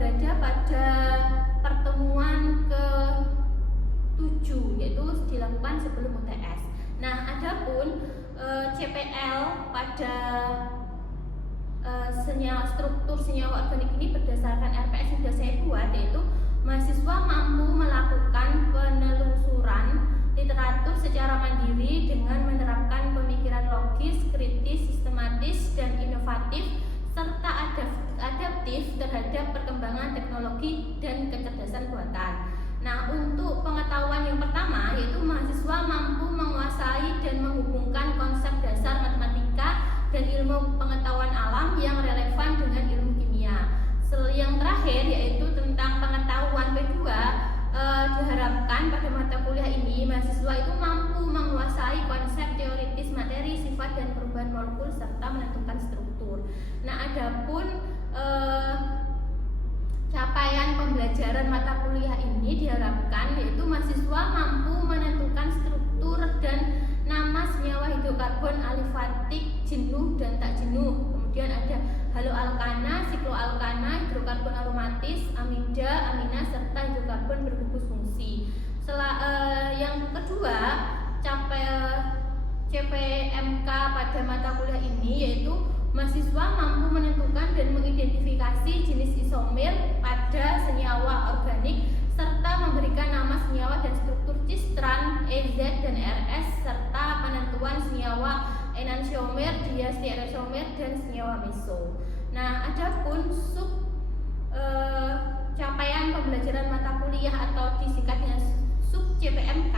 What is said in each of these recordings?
berada pada pertemuan ke-7, yaitu dilakukan sebelum UTS. Nah, adapun CPL pada struktur senyawa organik ini berdasarkan RPS yang sudah saya buat, yaitu mahasiswa mampu melakukan penelusuran literatur secara mandiri dengan menerapkan pemikiran logis, kritis, sistematis, dan inovatif serta adaptif terhadap perkembangan teknologi dan kecerdasan buatan. Nah, untuk pengetahuan yang pertama, yaitu mahasiswa mampu menguasai dan menghubungkan konsep dasar matematika dan ilmu pengetahuan alam yang relevan dengan ilmu kimia. Yang terakhir yaitu tentang pengetahuan kedua, diharapkan pada mata kuliah ini mahasiswa itu mampu menguasai konsep teoritis materi, sifat, dan perubahan molekul serta menentukan struktur. Nah, adapun capaian pembelajaran mata kuliah ini diharapkan yaitu mahasiswa mampu menentukan struktur dan nama senyawa hidrokarbon alifatik jenuh dan tak jenuh. Kemudian ada haloalkana, sikloalkana, hidrokarbon aromatis, amida, amina, serta hidrokarbon bergugus fungsi. Yang kedua, CPMK pada mata kuliah ini yaitu mahasiswa mampu menentukan dan mengidentifikasi jenis isomer pada senyawa organik serta memberikan nama senyawa dan struktur cistran, EZ dan RS serta penentuan senyawa enantiomer, diastereosomer, dan senyawa meso. Nah, adapun capaian pembelajaran mata kuliah atau disingkat dengan sub CPMK,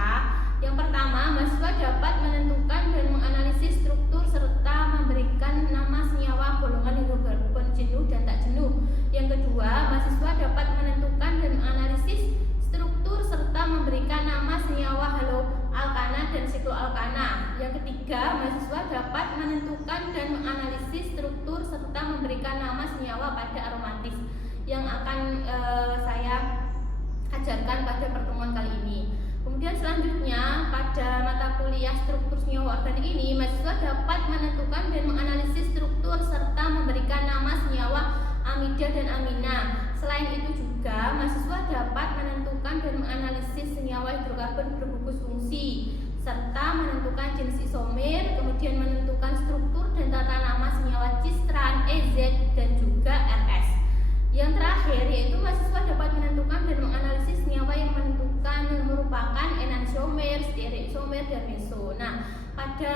yang pertama, mahasiswa dapat menentukan dan menganalisis struktur serta memberikan nama senyawa golongan hidrokarbon jenuh dan tak jenuh. Yang kedua, mahasiswa dapat menentukan dan menganalisis struktur serta memberikan nama senyawa haloalkana dan sikloalkana. Yang ketiga, mahasiswa dapat menentukan dan menganalisis struktur serta memberikan nama senyawa pada aromatis yang akan saya ajarkan pada pertemuan kali ini. Kemudian selanjutnya pada mata kuliah struktur senyawa organik ini, mahasiswa dapat menentukan dan menganalisis struktur serta memberikan nama senyawa amida dan amina. Selain itu juga mahasiswa dapat menentukan dan menganalisis senyawa hidrokarbon bergugus fungsi serta menentukan jenis isomer, kemudian menentukan struktur dan tata nama senyawa cistran, EZ dan juga RS. Yang terakhir yaitu mahasiswa dapat menentukan dan menganalisis senyawa yang menentukan yang merupakan enantiomer, stereoisomer, dan meso. Nah, pada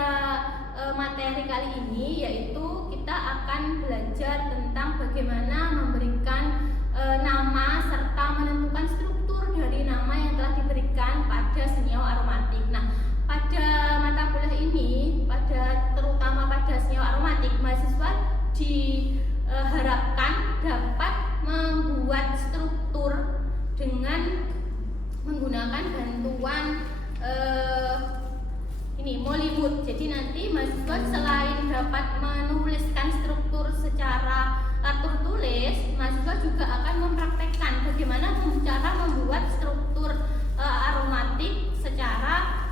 materi kali ini yaitu kita akan belajar tentang bagaimana memberikan nama serta menentukan struktur dari nama yang telah diberikan pada senyawa aromatik. Nah, pada mata kuliah ini, terutama pada senyawa aromatik, mahasiswa diharapkan dapat membuat struktur dengan menggunakan bantuan Mollywood. Jadi nanti mahasiswa selain dapat menuliskan struktur secara atur tulis, mahasiswa juga akan mempraktekkan bagaimana cara membuat struktur aromatik secara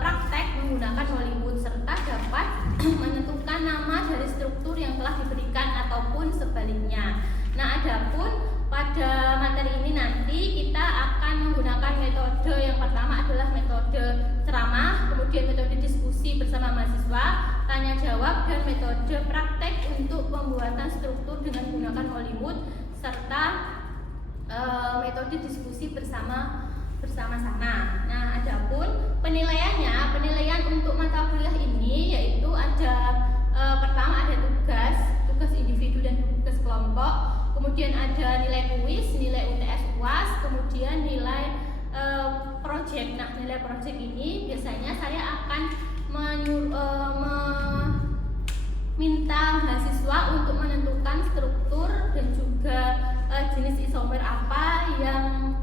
praktek menggunakan Mollywood serta dapat menentukan nama dari struktur yang telah diberikan ataupun sebaliknya. Nah, adapun pada materi ini nanti kita akan menggunakan metode yang pertama adalah metode ceramah, kemudian metode diskusi bersama mahasiswa, tanya jawab, dan metode praktek untuk pembuatan struktur dengan menggunakan Mollywood serta metode diskusi bersama-sama. Nah, adapun penilaian untuk mata kuliah ini yaitu ada pertama ada tugas individu dan tugas kelompok, kemudian ada nilai kuis, nilai UTS UAS, kemudian nilai project. Nah, nilai project ini biasanya saya akan minta mahasiswa untuk menentukan struktur dan juga jenis isomer apa yang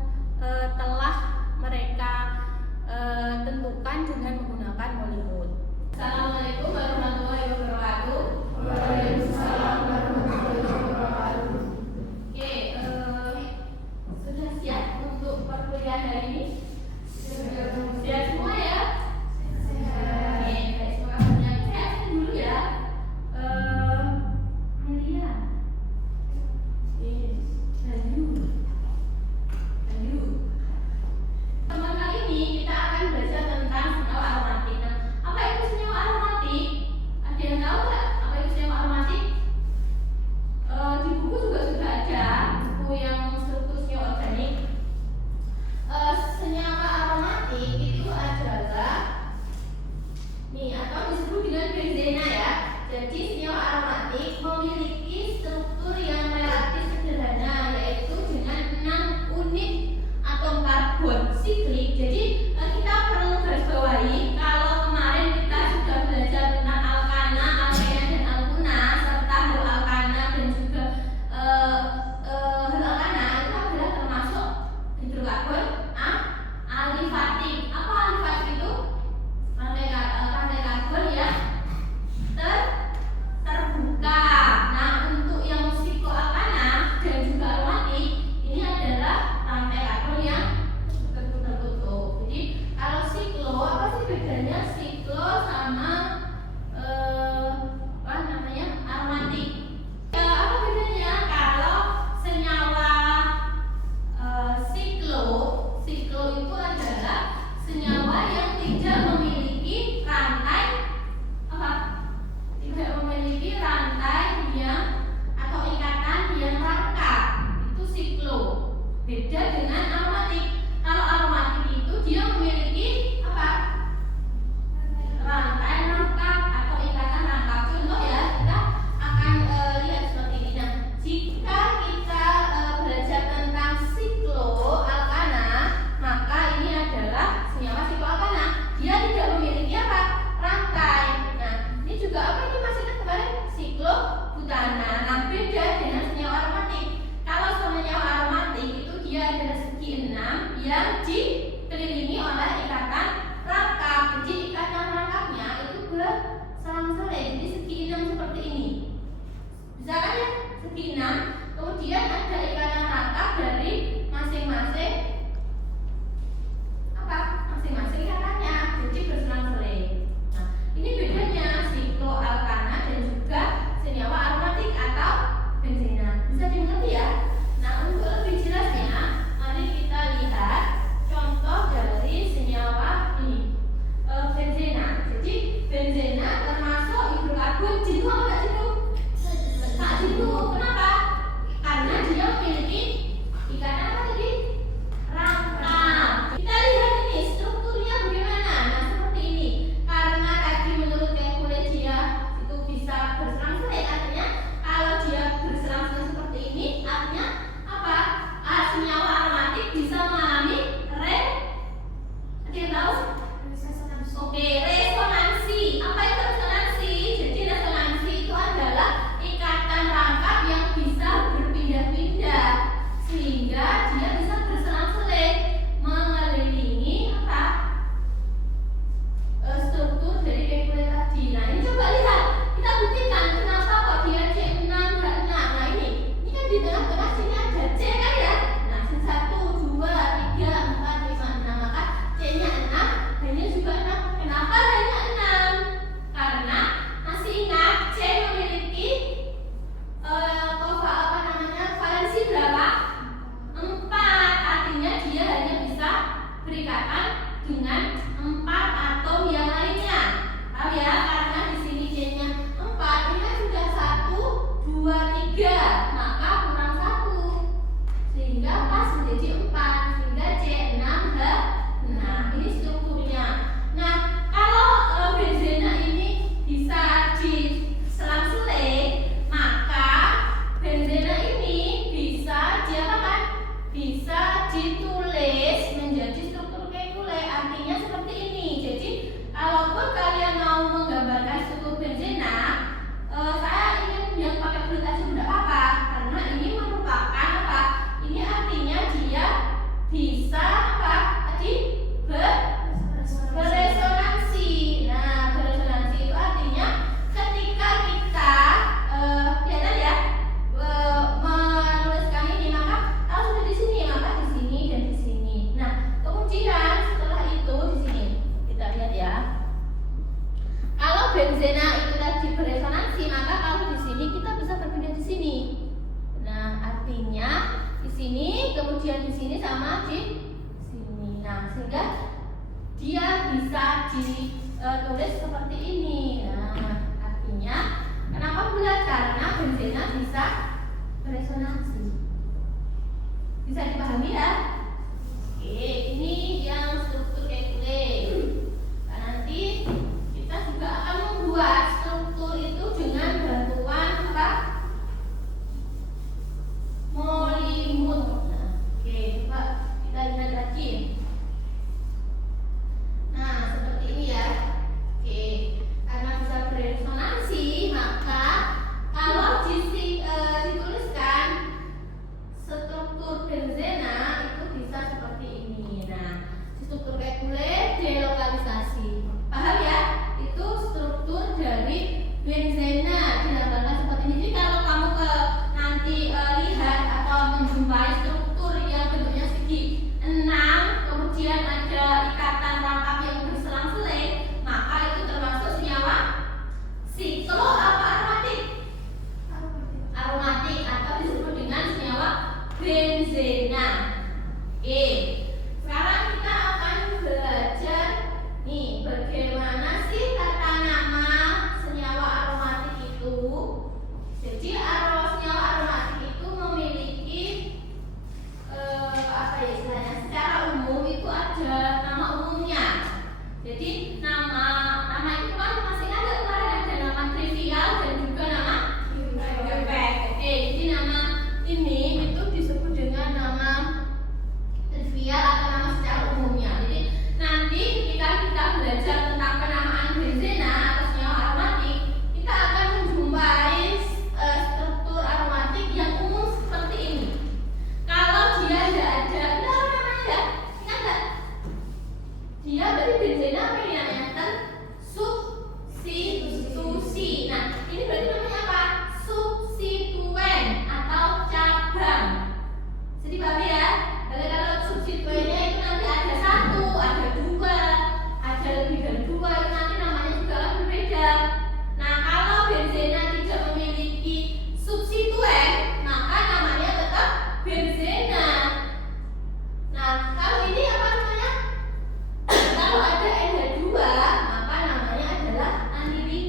telah mereka tentukan dengan menggunakan Mollywood. Assalamualaikum warahmatullahi wabarakatuh. Waalaikumsalam warahmatullahi wabarakatuh. Oke, sudah siap untuk perkuliahan hari ini? Siap semua ya? Oke, baik, semoga berjalan. Saya absen dulu ya. Melia. Oke, Oke, resonansi. Apa itu resonansi? Jadi resonansi itu adalah ikatan rangkap yang bisa berpindah-pindah sehingga dia bisa berselang-seling mengelilingi apa? Struktur dari kekulen tadi. Nah, ini coba lihat. Kita buktikan kenapa kok dia C6 dan 6. Nah, ini kan di tengah-tengah sini ada C kan ya? Nah, 1, 2, 3, 4, 5, 6. Maka C-nya 6, hanya juga 6. Kenapa hanya 6? Karena masih ingat C memiliki valensi berapa? 4. Artinya dia hanya bisa berikatan dengan 4 atom yang lainnya. Tahu ya? Karena di sini C-nya 4, ini kan sudah 1, 2, 3. Maka kurang 1. Sehingga pas menjadi 4. Sehingga C6H. Nah, ini strukturnya. Nah, kalau benzena ini bisa diselang-seling, maka benzena ini bisa diapakan? Bisa ditulis menjadi struktur kekule. Artinya seperti ini. Jadi, kalaupun kalian mau menggambarkan struktur benzena, saya ingin yang pakai kulit aja tidak apa-apa, karena ini merupakan apa? Ini artinya dia bisa apa? Tadi beresonansi. Nah, beresonansi itu artinya ketika kita kelihatan ya menuliskan ini, maka kalau sudah di sini, maka di sini dan di sini. Nah, kemudian setelah itu di sini kita lihat ya. Kalau benzena itu tadi beresonansi, maka kalau di sini kita bisa berpindah di sini. Nah, artinya di sini, kemudian di sini sama di sini. Nah, sehingga dia bisa ditulis seperti ini. Nah, artinya kenapa bulat? Karena benzena bisa beresonansi. Bisa dipahami ya? Oke, ini yang struktur kekule. Nah, nanti kita juga akan membuat struktur itu dengan bantuan apa? Molimut. Nah, oke, coba kita lihat lagi. Nah, seperti ini ya. Oke, karena bisa beresonansi, maka kalau dituliskan struktur benzena itu bisa seperti ini. Nah, struktur kekule delokalisasi. Paham ya? Itu struktur dari benzena digambarkan seperti ini. Jadi kalau kamu nanti lihat atau menjumpai struktur yang bentuknya segi 6, kemudian ada ikatan rangkap yang berselang-seling, maka itu termasuk senyawa siklo apa aromatik? Aromatik atau disebut dengan senyawa benzena. Oke, sekarang kita akan belajar nih bagaimana sih tata nama senyawa aromatik itu. Jadi senyawa aromatik itu memiliki apa ya istilahnya? Secara umum itu ada nama umumnya. Jadi nama itu kan masih ada kemarin ada nama trivial dan juga nama perfect. Oke, jadi nama ini itu disebut dengan nama trivial atau nama secara umumnya. Jadi nanti ketika kita belajar tentang penamaan benzena atau senyawa aromatik, kita akan menjumpai struktur aromatik yang umum seperti ini. Kalau dia tidak ada, namanya ya, ingat nggak? Dia berarti benzena apa ini namanya? Substitusi. Nah, ini berarti namanya apa? Substituen atau cabang. Jadi paham ya? Kalau substituennya itu nanti ada 1, ada 2, ada lebih dari 2, itu nanti namanya juga akan berbeda. Nah, kalau benzena tidak memiliki substituen, maka namanya tetap benzena. Nah, kalau ini apa namanya? Kalau ada NH2, maka namanya adalah anhidrida.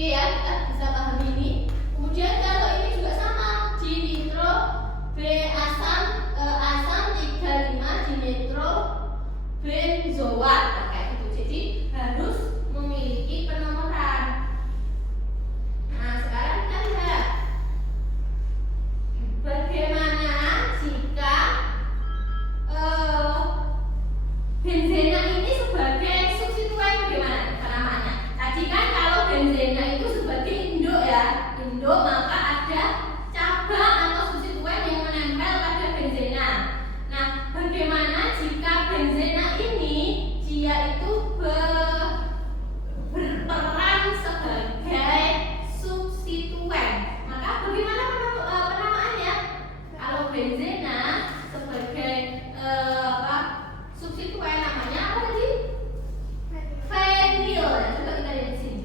Oke ya, kita bisa pahami ini. Kemudian kalau ini juga sama, dinitro asam 35 dinitro benzoat, kayak gitu. Jadi harus memiliki penomoran. Nah, sekarang kita lihat bagaimana jika benzena ini sebagai substituen, bagaimana penamaannya? Tadi kan kalau benzena itu sebagai induk ya, induk, maka ada cabang atau substituen yang menempel pada benzena. Nah, bagaimana jika benzena ini dia itu berperan sebagai substituen? Maka bagaimana penamaannya? Kalau benzena sebagai substituen, namanya apa tadi? Fenil. Nah, coba kita lihat di sini.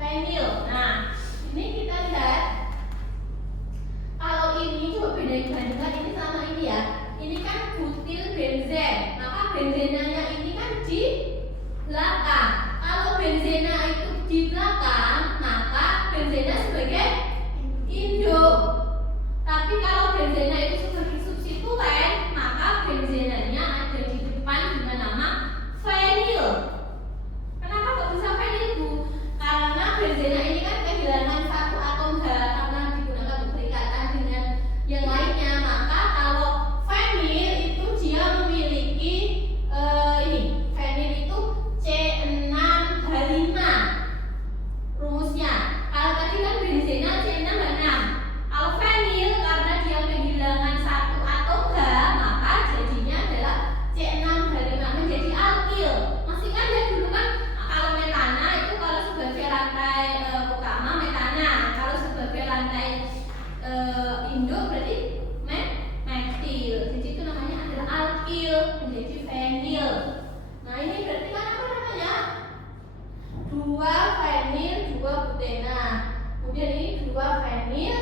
Fenil. Nah, ini kita lihat. Kalau ini coba bandingkan ini sama ini ya. Ini kan butil benzen. Maka benzenanya ini kan di belakang. Kalau benzena itu di belakang, maka benzena sebagai induk. Tapi kalau benzena itu sebagai substituen, maka benzenanya ada di depan dengan nama fenil. Kenapa kok bisa fenil, Bu? Karena benzena ini kan kehilangan satu atom H karena digunakan untuk berikatan dengan yang lainnya. Maka kalau fenil itu dia memiliki ini, fenil itu C6H5 rumusnya. Kalau tadi kan benzena C6H6. Kalau fenil karena dia kehilangan satu atom H, maka jadinya adalah C6H5 menjadi alkil. Masih kan ya dulu kan kalau metana itu kalau sebagai rantai utama metana, kalau sebagai rantai induk berarti metil. Jadi itu namanya adalah alkil menjadi fenil. Nah, ini berarti kan apa namanya? 2 fenil 2 butena. Kemudian ini 2 fenil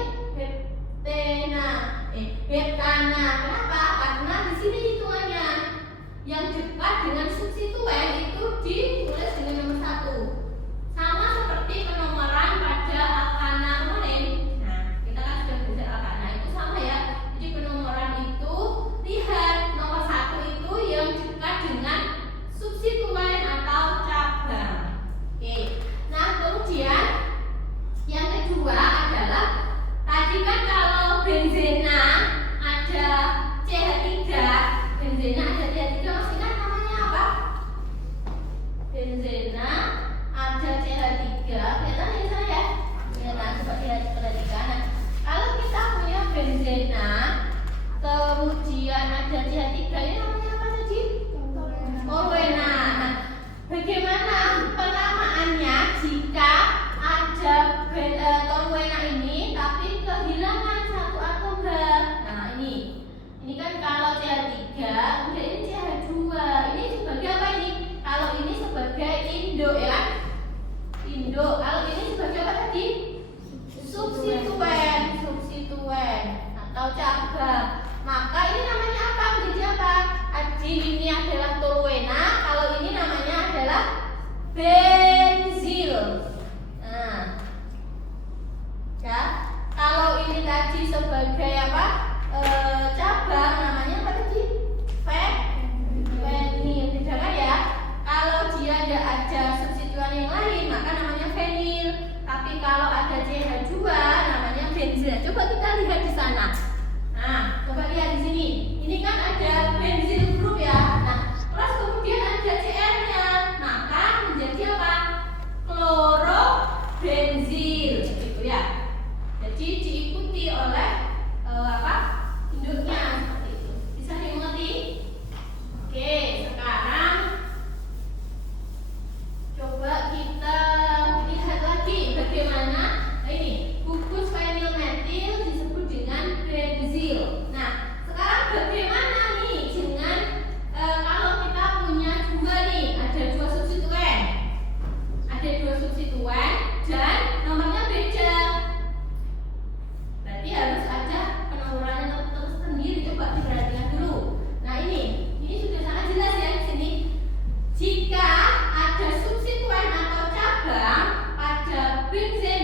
betana. Kenapa? Karena di sini hitungannya yang dekat dengan substituen itu ditulis dengan nomor 1. Sama seperti penomoran pada alkana kemarin. Nah, kita kan sudah belajar alkana itu sama ya. Jadi penomoran itu lihat nomor 1 itu yang dekat dengan substituen atau cabang. Oke. Nah, kemudian yang kedua adalah tadi kan kalau benzena ada CH3, benzena ada CH3, masih ingat namanya apa? Benzena ada CH3, kelihatan ya saya? Ya, nah, coba lihat perhatikan. Nah, kalau kita punya benzena, kemudian ada CH3, ini namanya apa tadi? Toluena. Nah, bagaimana penamaannya jika ada toluena ini tapi kehilangan satu atom H? Nah, ini kan kalau CH3, kemudian ini CH2. Ini sebagai apa ini? Kalau ini sebagai induk ya, induk. Kalau ini sebagai apa tadi? Substituen atau cabang. Maka ini namanya apa? Menjadi apa? Ini adalah toluena. Kalau ini namanya adalah benzil. Nah, ya. Kalau ini tadi sebagai apa? Cabang, namanya apa tadi? Fenil. Bedakan ya. Kalau dia tidak ada substituen yang lain, maka namanya fenil. Tapi kalau ada CH2, namanya benzil. Coba kita lihat di sana. Nah, coba lihat di sini. Ini kan ada benzil group ya. Nah, terus kemudian ada Cl-nya, maka menjadi apa? Klorobenzil, gitu ya. Jadi diikuti oleh induknya seperti itu. Bisa dimengerti? Oke, sekarang coba kita lihat lagi bagaimana ini gugus fenil metil disebut dengan benzil. Nah, sekarang bagaimana nih dengan kalau kita punya dua nih, ada dua substituen dan nomornya beda. Berarti harus ada penomorannya tersendiri. Coba diperhatikan dulu. Nah, ini sudah sangat jelas ya di sini. Jika ada substituen atau cabang pada benzen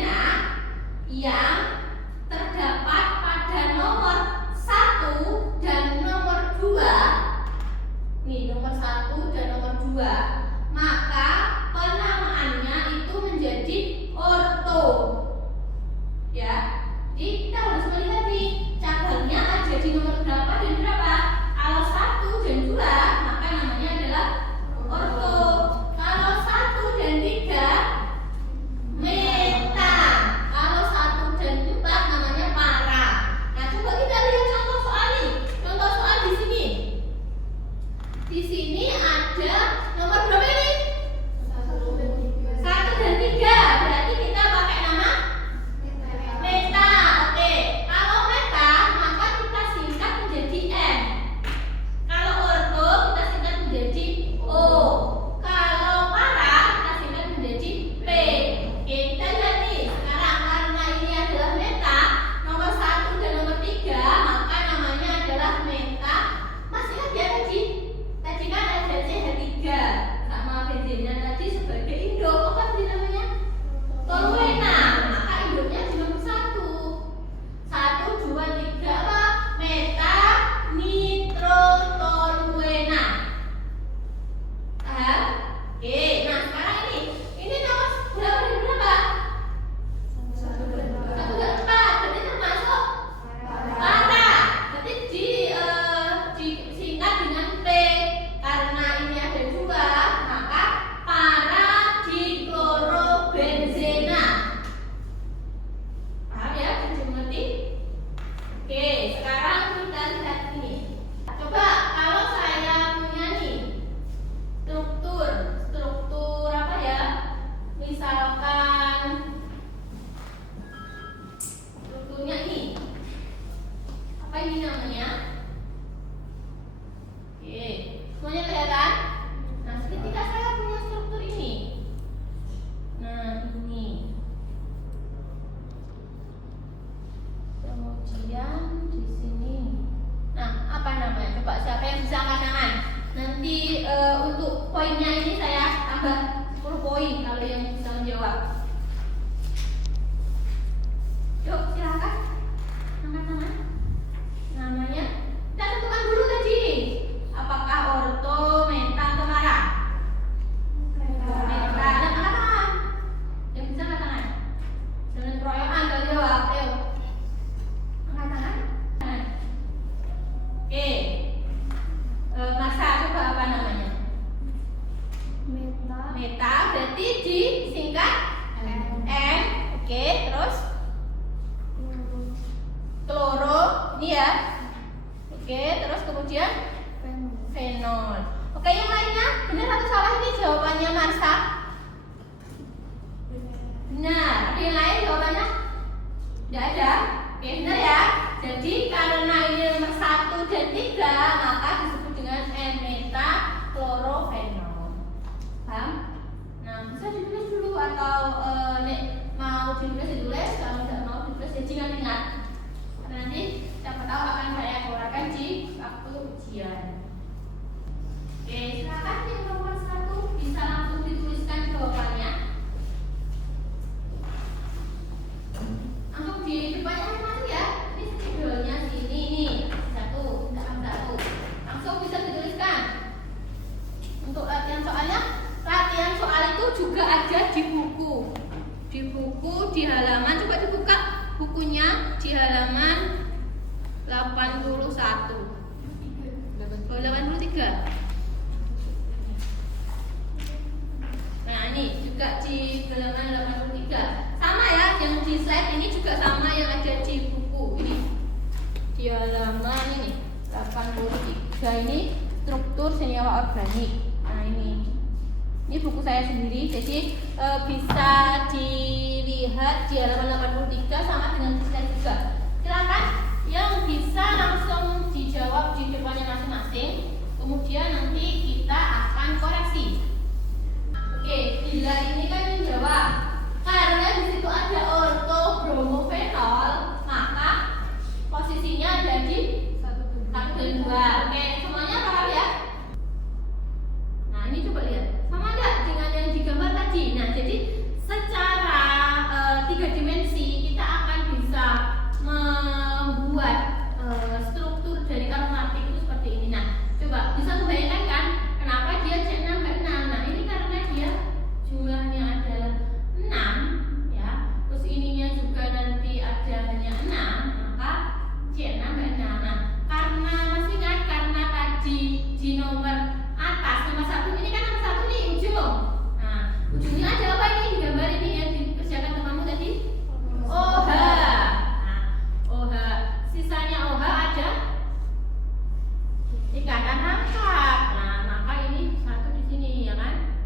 diingat-ingat. Nanti siapa tahu akan saya keluarkan di waktu ujian. Oke, silakan yang nomor 1 bisa langsung dituliskan jawabannya. Langsung di depannya masih ya. Ini videonya sini nih. 1, langsung bisa dituliskan. Untuk latihan soalnya, latihan soal itu juga ada di buku. Di buku di halaman, coba dibuka bukunya di halaman 81. Oh, 83. Nah, ini juga di halaman 83. Sama ya, yang di slide ini juga sama yang ada di buku ini. Di halaman ini 83 ini struktur senyawa organik. Nah, ini buku saya sendiri, jadi bisa dilihat di halaman 83 sama dengan di slide juga. Silakan yang bisa langsung dijawab di depannya masing-masing. Kemudian nanti kita akan koreksi. Oke, bila ini kan menjawab karena di situ ada ortobromofenol, maka posisinya ada di 1 dan 2. Oke, semuanya paham ya? Nah, ini coba lihat. Sama enggak dengan yang digambar tadi? Nah, jadi secara 3 dimensi kita akan bisa membuat struktur dari aromatik itu seperti ini. Nah, coba bisa membayangkan kan kenapa dia C6 ke 6. Nah, ini karena dia jumlahnya adalah 6 ya. Terus ininya juga nanti ada hanya 6, maka C6 ke 6. Nah, karena masih ingat karena tadi di nomor atas nomor 1 ini kan nomor 1 nih ujung. Nah, ujungnya ada apa ini di gambar ini yang dikerjakan temanmu tadi? OH. Nah, OH. Sisanya OH ada ikatan rangkap. Nah, maka ini 1 di sini ya kan?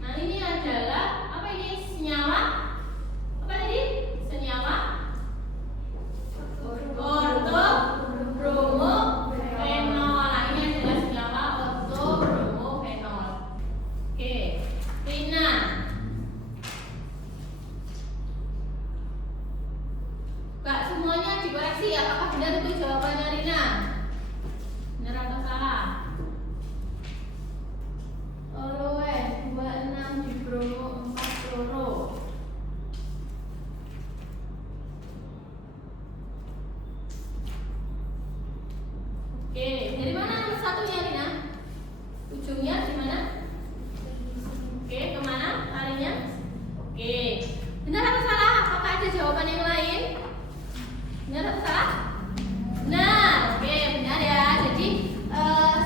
Nah, ini adalah apa ini? Senyawa apa tadi? Senyawa ortobromofenol. Nah, ini adalah senyawa ortobromofenol. Oke, Rina. Kak, semuanya dikoreksi apakah benar itu jawabannya Rina? Benar atau salah? Toluene 26 dibromo 4 kloro. Oke, dari mana nomor 1-nya Rina? Ujungnya di mana? Oke, kemana larinya? Oke, benar atau salah? Apakah ada jawaban yang lain? Benar atau salah? Benar. Oke, benar ya. Jadi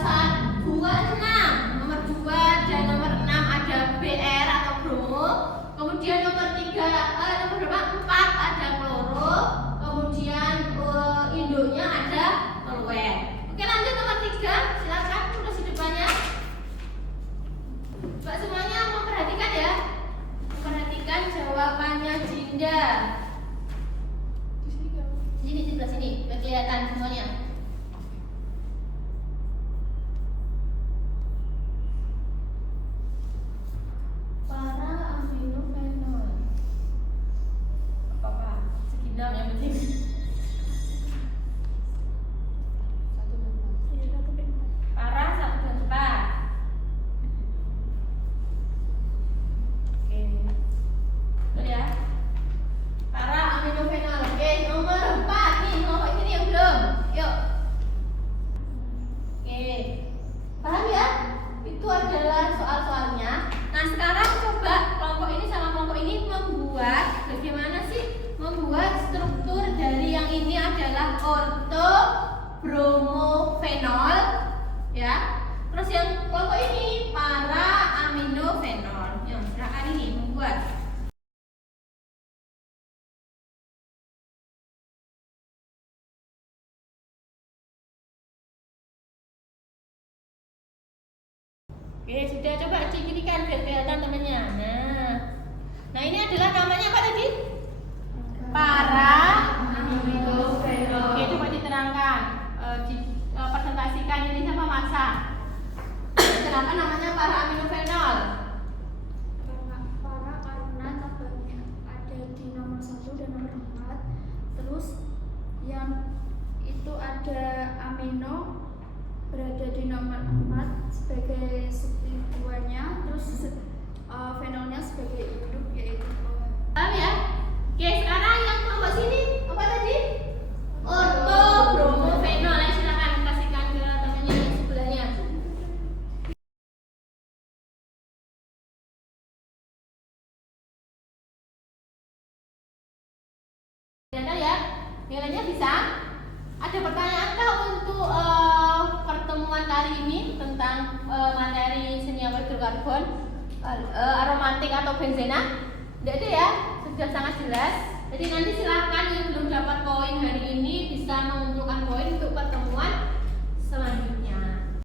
saat 26, nomor 2 dan nomor 6 ada Br atau bromo. Kemudian nomor 3, nomor berapa? 4 ada kloro. Kemudian induknya ada toluene. Oke, lanjut nomor 3. Silakan tulis di depannya. Coba semuanya memperhatikan ya. Memperhatikan jawabannya Jinda. Sini sebelah sini, biar kelihatan semuanya. Para aminofenol. Apa-apa, segidam yang penting. 1 dan 4. Para 1 dan 4. Oke. Betul ya? Para aminofenol. Oke, nomor 4 nih, nomor ini yang belum. Yuk. Oke. Paham ya? Itu adalah soal-soalnya. Nah, sekarang coba kelompok ini sama kelompok ini membuat bagaimana sih membuat struktur dari yang ini adalah ortobromofenol ya. Terus yang kelompok ini para aminofenol. Yang silakan ini membuat. Oke, sudah coba diginikan biar kelihatan temannya. Nah ini adalah namanya apa tadi? Para aminofenol. Oke, coba diterangkan, presentasikan ini sama masa. Kenapa namanya para aminofenol? Para karena tabelnya ada di nomor 1 dan nomor 4. Terus yang itu ada amino berada di nomor 4 sebagai substituennya, terus fenolnya sebagai induk yaitu OH. Paham ya? Oke, sekarang yang kelompok sini apa tadi? Ortobromofenol. Ayo silakan kasihkan ke temannya yang sebelahnya. Ya, nilainya bisa. Ada pertanyaan kah untuk pertemuan kali ini tentang materi senyawa hidrokarbon aromatik atau benzena? Tidak ada ya, sudah sangat jelas. Jadi nanti silahkan yang belum dapat poin hari ini bisa mengumpulkan poin untuk pertemuan selanjutnya.